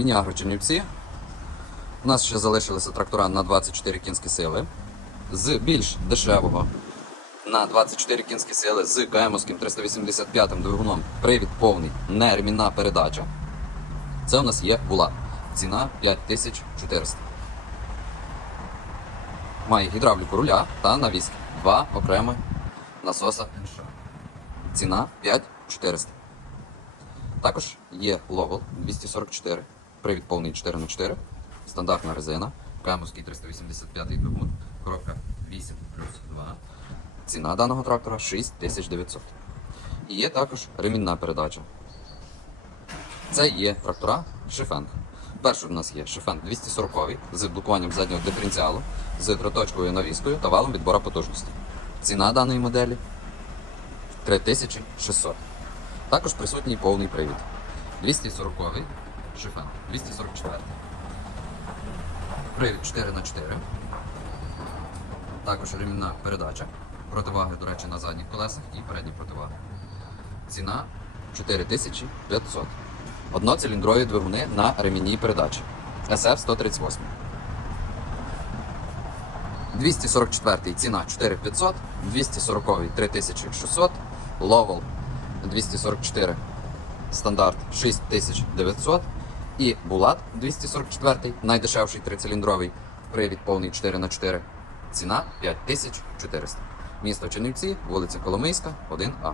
Міні-агро Чернівці. У нас ще залишилися трактора на 24 кінські сили. З більш дешевого на 24 кінські сили з КМовським 385 двигуном. Привід повний, не передача. Це у нас є була. Ціна 5400. Має гідравліку руля та навіски. Два окремі насоса НШ. Ціна 5400. Також є Ловел 244, привід повний 4х4, стандартна резина, Камовський 385 двигун, коробка 8 плюс 2. Ціна даного трактора 6900. І є також ремінна передача. Це є трактора Шифенг. Перший у нас є Шифенг 240 з блокуванням заднього диференціалу, з троточковою навіскою та валом відбора потужності. Ціна даної моделі 3600. Також присутній повний привід. 240 шифен, 244. Привід 4 х 4 Також ремінна передача. Противаги, до речі, на задніх колесах і передні противаги. Ціна 4500. Одноциліндрові двигуни на ремінній передачі. SF 138. 244 ціна 4500, 240 3600, Lowell 244 стандарт 6900 і Булат 244 найдешевший трициліндровий привід повний 4х4 ціна 5400. Місто Чернівці, вулиця Коломийська, 1А.